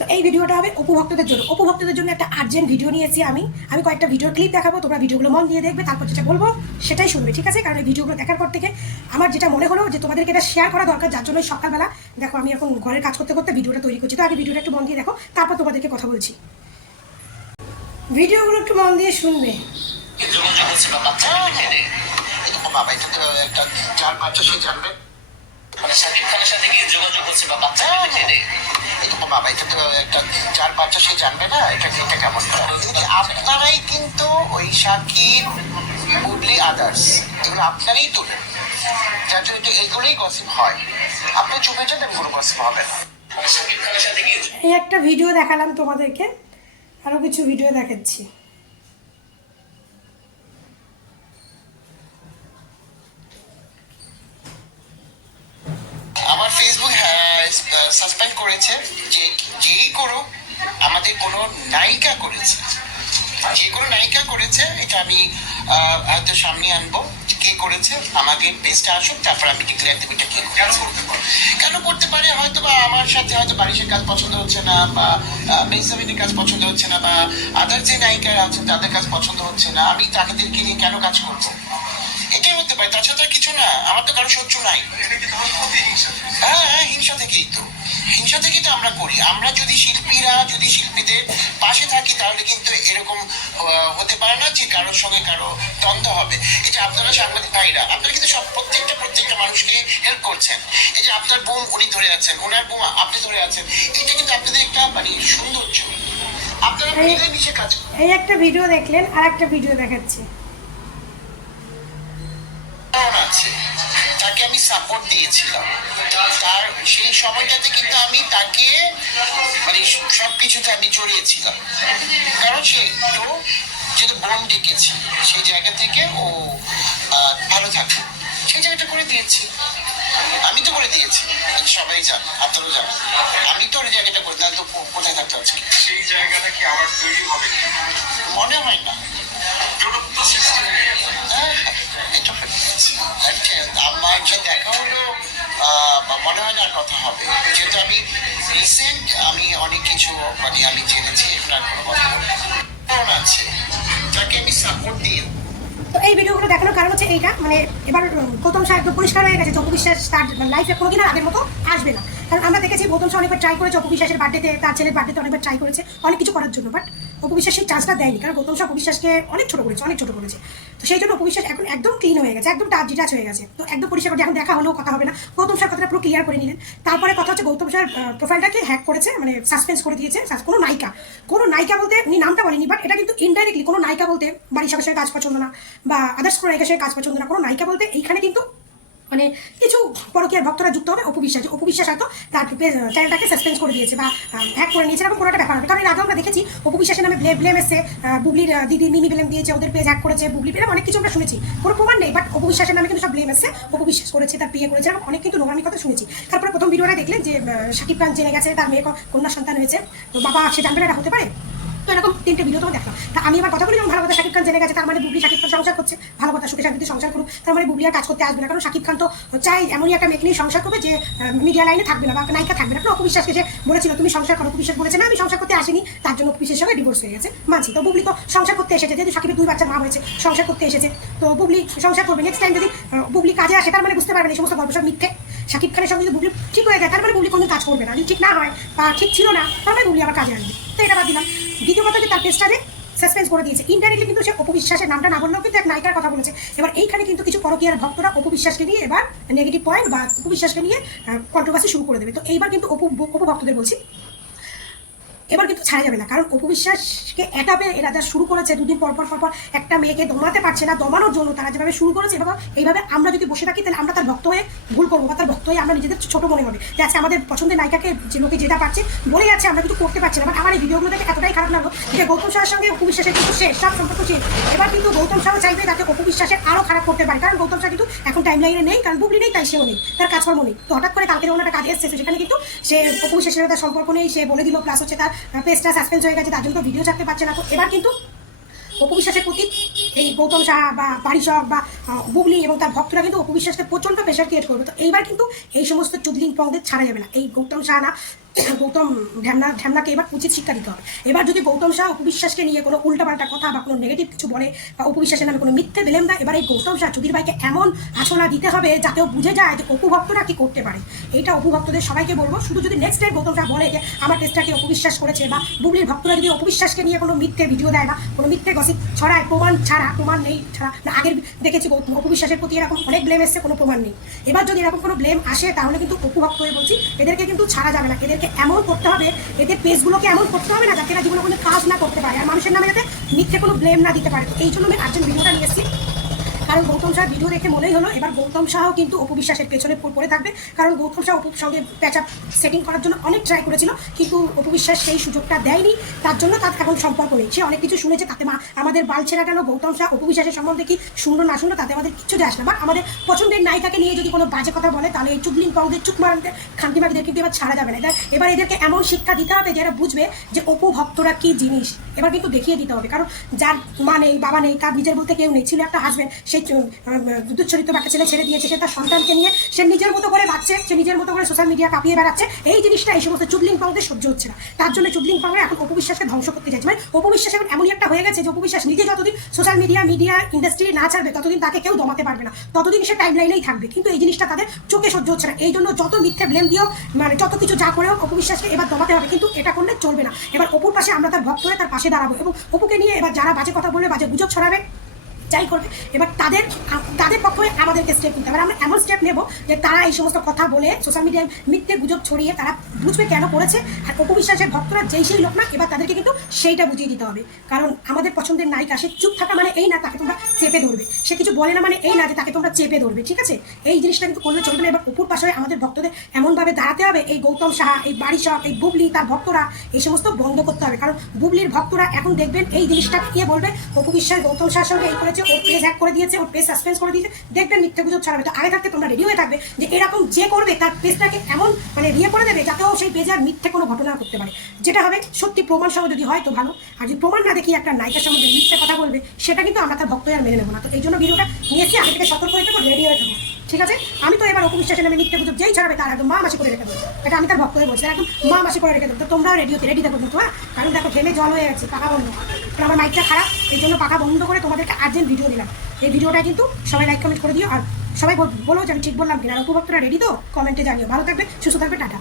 তো এই ভিডিওটা হবে উপভোক্তাদের জন্য একটা আর্জেন্ট ভিডিও নিয়েছি। আমি কয়েকটা ভিডিও ক্লিপ দেখাবো, তোমরা ভিডিওগুলো মন দিয়ে দেখবে, তারপর যেটা বলবো সেটাই শুনবে, ঠিক আছে? কারণ এই ভিডিওগুলো দেখার পর থেকে আমার যেটা মনে হলো যে তোমাদেরকে এটা শেয়ার করা দরকার, যার জন্য সকালবেলা দেখো আমি এখন ঘরের কাজ করতে করতে ভিডিওটা তৈরি করছি। তো আগে ভিডিওটা একটু মন দিয়ে দেখো, তারপর তোমাদেরকে কথা বলছি। ভিডিওগুলো একটু মন দিয়ে শুনবে। বাবা এটা তো একটা যার বাচ্চা সে জানবে, শাকিব খানের সাথে কি যোগাযোগ হচ্ছে বা বাচ্চা বাবা এটা তো একটা যার বাচ্চা সে জানবে না এটা এটা কেমন। আপনারাই কিন্তু ওই শাকিব বুবলি আদার্স এগুলো আপনারাই তোলেন, যার জন্য এগুলোই গসিপ হয়। আপনি চুপে যান, কোনো গসিপ হবে না। শাকিব খানের সাথে কি এই একটা ভিডিও দেখালাম তোমাদেরকে, আরো কিছু ভিডিও দেখাচ্ছি। আমার ফেসবুক সাসপেন্ড করেছে যে যেই করো আমাদের কোনো নায়িকা করেছে, যে কোনো নায়িকা করেছে এটা আমি হয়তো সামনে আনবো কে করেছে, আমাকে পেজটা আসুক, তারপর আমি ডিক্লেয়ার দেবো এটা কে করেছে। কেন করতে পারে, হয়তো বা আমার সাথে হয়তো বারিশের কাজ পছন্দ হচ্ছে না, বা মেহসাবিনের কাজ পছন্দ হচ্ছে না, বা আদার যে নায়িকারা আছেন তাদের কাজ পছন্দ হচ্ছে না, আমি তাদেরকে নিয়ে কেন কাজ করবো, এটাই হতে পারে। তাছাড়া কিছু না, আমার তো কারো শত্রু নাই। হ্যাঁ, হিংসা থেকেই তো আমরা করি। আমরা যদি শিল্পীদের পাশে থাকি তাহলে কিন্তু এরকম হতে পারে না যে কারোর সঙ্গে কারো দ্বন্দ্ব হবে। এই যে আপনারা সাংবাদিক ভাইরা, আপনারা কিন্তু সব প্রত্যেকটা মানুষকে হেল্প করছেন। এই যে আপনার বোন উনি ধরে আছেন, ওনার বোমা আপনি ধরে আছেন, এটা কিন্তু আপনাদের একটা মানে সৌন্দর্য। আপনারা মিলেমিশে কাজ করেন। এই একটা ভিডিও দেখলেন, আর একটা ভিডিও দেখাচ্ছি। আছে তাকে আমি সাপোর্ট দিয়েছিলাম, তার সেই সময়টাতে কিন্তু আমি তাকে মানে সবকিছুতে আমি জড়িয়েছিলাম, কারণ সে তো যেহেতু বোন ডেকেছি সেই জায়গা থেকে ও ভালো থাকে, সেই জায়গাটা করে দিয়েছি। আমি তো করে দিয়েছি, সবাই জান, আপনারাও জান, আমি তো ওই জায়গাটা করে দিলাম। তো কোথায় থাকতে হচ্ছে সেই জায়গাটা কি আবার তৈরি হবে মনে হয় না। আমার যে দেখা হলো মনে হয় না কথা হবে, যেহেতু আমি রিসেন্ট আমি অনেক কিছু মানে আমি জেনেছি, আপনার কোনো কথা আছে যাকে আমি সাপোর্ট দিয়ে। তো এই ভিডিওগুলো দেখানোর কারণ হচ্ছে এইটা, মানে এবার গৌতম শাহ একদম পরিষ্কার হয়ে গেছে যে অপু বিশ্বাস তার লাইফে কোনোদিন আগের মতো আসবে না। কারণ আমরা দেখেছি গৌতম শাহ অনেকবার ট্রাই করেছে অপু বিশ্বাসের বার্থডেতে, তার ছেলের বার্থডেতে অনেকবার ট্রাই করেছে অনেক কিছু করার জন্য, বাট অপু বিশ্বাস সেই চান্সটা দেয়নি, কারণ গৌতম শাহ অপু বিশ্বাসকে অনেক ছোট করেছে। তো সেই জন্য অপু বিশ্বাস এখন একদম ক্লিন হয়ে গেছে, একদম ডিটাচ হয়ে গেছে। তো একদম পরিষ্কার করে এখন দেখা হলেও কথা হবে না, গৌতম শাহ কথাটা পুরো ক্লিয়ার করে নিলেন। তারপরে কথা হচ্ছে গৌতম শাহর প্রোফাইলটাকে হ্যাক করেছে, মানে সাসপেন্স করে দিয়েছে। কোনো নায়িকা বলতে উনি নামটা বলেনি, বাট এটা কিন্তু ইনডাইরেক্টলি কোনো নায়িকা বলতে বাড়ির সঙ্গে কাজ পছন্দ না, বা আদার্স কোনো নায়িকার সঙ্গে কাজ পছন্দ না, কোনো নায়িকা বলতে এইখানে কিন্তু মানে কিছু পরকীয়ার ভক্তরা যুক্ত হবে অপু বিশ্বাস হয়তো তার চ্যানেলটাকে সাসপেন্স করে দিয়েছে বা হ্যাক করে নিয়েছে, এরকম কোনো একটা ব্যাপার হবে। কারণ এর আগে আমরা দেখেছি অপু বিশ্বাসের নামে ব্লেম এসছে, বুবলির দিদি মিমি ব্লেম দিয়েছে, ওদের পেজ হ্যাক করেছে, বুবলি ব্লেম অনেক কিছু আমরা শুনেছি, কোনো প্রমাণ নেই, বাট অপু বিশ্বাসের নামে কিন্তু সব ব্লেম এসছে, অপু বিশ্বাস করেছে, তার বিয়ে করেছে, এরকম অনেক কিন্তু নোংরামি কথা শুনেছি। তারপরে প্রথম ভিডিওটা দেখলেন যে শাকিব খান জেনে গেছে তার মেয়ে কন্যা সন্তান হয়েছে, তো বাবা সে জানবে না এটা হতে পারে। তো এরকম 3টে ভিডিও তোমার দেখলাম। তা আমি এবার কথা বলি, যেমন ভালো কথা শাকিব খান জেনে গেছে, তার মানে বুবলি শাকিব খান সংসার করছে, ভালো কথা, সুখে শান্তিতে সংসার করুক, তার মানে বুবলি আর কাজ করতে আসবে না। কারণ শাকিব খান তো চাই এমনই একটা মেয়ে নিয়ে সংসার করবে যে মিডিয়া লাইনে থাকবে না বা নায়িকা থাকবে না। অপু বিশ্বাসকে যে বলেছিল তুমি সংসার করো, অপু বিশ্বাস বলেছে না আমি সংসার করতে আসিনি, তার জন্য অপু বিশ্বাসের সঙ্গে ডিভোর্স হয়ে গেছে, মানছি। তো বুবলি তো সংসার করতে এসেছে, যেহেতু শাকিবের 2 বাচ্চার মা হয়েছে, সংসার করতে এসেছে, তো বুবলি সংসার করবে। নেক্সট টাইম যদি বুবলি কাজে আসে, তার মানে বুঝতে পারবেন এই সমস্ত গল্প সব মিথ্যে। শাকিব খানের সঙ্গে যদি বুবলি ঠিক হয়ে যায়, তার মানে বুবলি কোনো কাজ করবে না, যদি ঠিক না হয় বা ঠিক ছিল না, তার মানে বুবলি আবার কাজে আসবে। তো এটা বাদ দিলাম। দ্বিতীয় কথা যে তার পেজটাকে সাসপেন্স করে দিয়েছে ইনডাইরেক্টলি, কিন্তু সে অপু বিশ্বাসের নামটা না বললেও কিন্তু এক নায়িকার কথা বলেছে। এবার এইখানে কিন্তু কিছু পরকীয়ার ভক্তরা অপু বিশ্বাসকে নিয়ে এবার নেগেটিভ পয়েন্ট বা অপু বিশ্বাসকে নিয়ে কন্ট্রোভার্সি শুরু করে দেবে। তো এইবার কিন্তু অপু ভক্তদের বলছি, এবার কিন্তু ছাড়া যাবে না। কারণ অপু বিশ্বাসকে এটাবে এরা যা শুরু করেছে, 2 দিন পর একটা মেয়েকে দমাতে পারছে না, দমানোর জন্য তারা যেভাবে শুরু করেছে, এইভাবে আমরা যদি বসে থাকি তাহলে আমরা তার ভক্ত হয়ে ভুল করবো, বা তার ভক্ত হয়ে আমরা নিজেদের ছোট মনে হবে যে আজকে আমাদের পছন্দের নায়িকাকে যে লোকে যেটা পাচ্ছে বলে যাচ্ছে, আমরা কিছু করতে পারছি না। বাট আমার এই ভিডিওগুলো দেখে এতটাই খারাপ লাগলো যে গৌতম শাহের সঙ্গে অপু বিশ্বাসের কিন্তু শেষ, সব সম্পর্ক শেষ। এবার কিন্তু গৌতম শাহ চাইবে যাতে অপু বিশ্বাসের আরও খারাপ করতে পারে, কারণ গৌতম শাহ কিন্তু এখন টাইম লাইনে নেই, কারণ বুবলি নেই, তাই সেও নেই, তার কাজকর্ম নেই। তো হঠাৎ করে কালকে যখন একটা কাজ এসেছে, সেখানে কিন্তু সে অপু বিশ্বাসের তার সম্পর্ক নেই, সে বলে দিল, প্লাস হচ্ছে তার পেজটা সাসপেন্স হয়ে গেছে, তার জন্য তো ভিডিও ছাড়তে পারছে না। তো এবার কিন্তু অপু বিশ্বাসের প্রতি এই গৌতম শাহ বা বারিশক বা বুবলি এবং তার ভক্তরা কিন্তু অপু বিশ্বাসকে প্রচণ্ড প্রেশার ক্রিয়েট করবে। তো এইবার কিন্তু এই সমস্ত চুদলিং পংদের ছাড়া যাবে না। এই গৌতম শাহ না গৌতম ঢ্যামনাকে এবার উচিত শিক্ষা দিতে হবে। এবার যদি গৌতম শাহ অপবিশ্বাসকে নিয়ে কোনো উল্টাপাল্টা কথা বা কোনো নেগেটিভ কিছু বলে বা অপবিশ্বাসের নামে কোনো মিথ্যে বেলেম দেয়, এবার এই গৌতম শাহ চুদির ভাইকে এমন আশোনা দিতে হবে যাতে ও বুঝে যায় যে অপু ভক্তরা কি করতে পারে। এইটা অপু ভক্তদের সবাইকে বলবো। শুধু যদি নেক্সট টাইম গৌতম শাহ বলে যে আমার টেস্টটাকে অপবিশ্বাস করেছে, বা বুবলির ভক্তরা যদি অপবিশ্বাসকে নিয়ে কোনো মিথ্যে ভিডিও দেয় বা কোনো মিথ্যে গসিপ ছড়ায়, প্রমাণ নেই ছাড়া, না আগের দেখেছি অপবিশ্বাসের প্রতি এরকম অনেক ব্লেম এসছে, কোনো প্রমাণ নেই। এবার যদি এরকম কোনো ব্লেম আসে তাহলে কিন্তু অপু ভক্ত হয়ে বলছি এদেরকে কিন্তু ছাড়া যাবে না। এদেরকে এমন করতে হবে, এদের পেজগুলোকে এমন করতে হবে না যাতে এরা জীবনে কোনো কাজ না করতে পারে আর মানুষের নামে যাতে মিথ্যে কোনো ব্লেম না দিতে পারে। তো এই জন্য আমি আর্জেন্ট ভিডিওটা নিয়ে এসেছি, কারণ গৌতম শাহ ভিডিও দেখে মনেই হলো এবার গৌতম শাহও কিন্তু অপবিশ্বাসের পেছনে পড়ে থাকবে। কারণ গৌতম শাহ অপুর সঙ্গে প্যাচআপ সেটিং করার জন্য অনেক ট্রাই করেছিল, কিন্তু অপবিশ্বাস সেই সুযোগটা দেয়নি। তার জন্য তার এখন সম্পর্ক নেই। সে অনেক কিছু শুনেছে, তাতে আমাদের বালছে না কেন গৌতম শাহ অপবিশ্বাসের সম্বন্ধে কি শুনলো না শুনলো তাতে আমাদের কিচ্ছু যায় আসে না। বা আমাদের পছন্দের নায়িকাকে নিয়ে যদি কোনো বাজে কথা বলে তাহলে এই চুগলিং পাউদের চুপ মারাতে খান্তিমাকিদের কিন্তু এবার ছাড়া যাবে না। এবার এদেরকে এমন শিক্ষা দিতে হবে যে এরা বুঝবে যে অপু ভক্তরা কি জিনিস। এবার কিন্তু দেখিয়ে দিতে হবে, কারণ যার মা নেই বাবা নেই, তার নিজের বলতে কেউ নেই, ছিল একটা হাজব্যান্ড, সেই দুধচরিত একটা ছেলে ছেড়ে দিয়েছে, সে তার সন্তানকে নিয়ে সে নিজের মতো করে বাঁচছে, সে নিজের মতো করে সোশ্যাল মিডিয়া কাঁপিয়ে বেড়াচ্ছে। এই জিনিসটা এই সমস্ত চুগলিং পাউদের সহ্য হচ্ছে না। তার জন্য চুগলিং পাউরা এখন অপবিশ্বাসকে ধ্বংস করতে চাইছে। মানে অপবিশ্বাস এখন এমনই একটা হয়ে গেছে যে অপবিশ্বাস নিজে যতদিন সোশ্যাল মিডিয়া ইন্ডাস্ট্রি না ছাড়বে ততদিন তাকে কেউ দমাতে পারবে না, ততদিন সে টাইম লাইনেই থাকবে। কিন্তু এই জিনিসটা তাদের চোখে সহ্য হচ্ছে না। এই জন্য যত মিথ্যে ব্লেম দিও, মানে যত কিছু যা করেও অপবিশ্বাসকে এবার দমাতে হবে, কিন্তু এটা করলে চলবে না। এবার অপুর পাশে আমরা তার ভক্ত হয়ে তার পাশে দাঁড়াবো, এবং অপুকে নিয়ে এবার যারা বাজে কথা বলবে, বাজে গুজব ছড়াবে, যাই করবে, এবার তাদের পক্ষে আমাদেরকে স্টেপ নিতে হবে। আমরা এমন স্টেপ নেব যে তারা এই সমস্ত কথা বলে সোশ্যাল মিডিয়ায় মিথ্যে গুজব ছড়িয়ে তারা বুঝবে কেন করেছে। আর অপবিশ্বাসের ভক্তরা যেই সেই লোক না, এবার তাদেরকে কিন্তু সেইটা বুঝিয়ে দিতে হবে। কারণ আমাদের পছন্দের নায়িকা, সে চুপ থাকা মানে এই না তাকে তোমরা চেপে ধরবে, সে কিছু বলে না মানে এই না যে তাকে তোমরা চেপে ধরবে, ঠিক আছে? এই জিনিসটা কিন্তু করলে চলবে না। এবার অপুর পাশে আমাদের ভক্তদের এমনভাবে দাঁড়াতে হবে, এই গৌতম সাহা, এই বাড়ি সব, এই বুবলি তার ভক্তরা, এই সমস্ত বন্ধ করতে হবে। কারণ বুবলির ভক্তরা এখন দেখবেন এই জিনিসটা গিয়ে বলবে অপবিশ্বাস গৌতম সাহার সঙ্গে এই করেছে, ওর পেজ হ্যাক করে দিয়েছে, ওর পেজ সাসপেন্ড করে দিয়েছে, দেখবেন মিথ্যে গুজব ছড়াবে। তো আগে থাকতে তোমরা রেডি হয়ে থাকবে যে এরকম যে করবে তার পেজটাকে এমন মানে করে দেবে যাতে ও সেই পেজে আর মিথ্যে কোনো ঘটনা করতে পারে। যেটা হবে সত্যি প্রমাণ সহ যদি হয় তো ভালো, আর যদি প্রমাণ না দেখি একটা নায়িকার সম্বন্ধে মিথ্যে কথা বলবে, সেটা কিন্তু আমরা তার ভক্ত আর মেনে নেবো না। তো এই জন্য ভিডিওটা নিয়েছি, আগে থেকে সতর্ক হয়ে থাকবো, রেডি হয়ে থাকবো, ঠিক আছে? আমি তো এবার অপবিশ্বাসের নামে মিথ্যে গুজব যেই ছড়াবে তার একদম মা মাসি করে রেখে দেবো। এটা আমি তার ভক্ত হয়ে বলছি, একদম মা মাসি করে রেখে দেবো। তো তোমরাও রেডি থাকো কিন্তু, হ্যাঁ? কারণ দেখো ঘেমে জল হয়ে গেছে, পাখা বন্ধ, কারণ আমার মাইকটা খারাপ, এই জন্য পাখা বন্ধ করে তোমাদেরকে আর্জেন্ট ভিডিও দিলাম। এই ভিডিওটা কিন্তু সবাই লাইক কমেন্ট করে দিও, আর সবাই বলো যে আমি ঠিক বললাম কিনা। উপভোক্তরা রেডি তো? কমেন্টে জানিও। ভালো থাকবে, সুস্থ থাকবে, টাটা।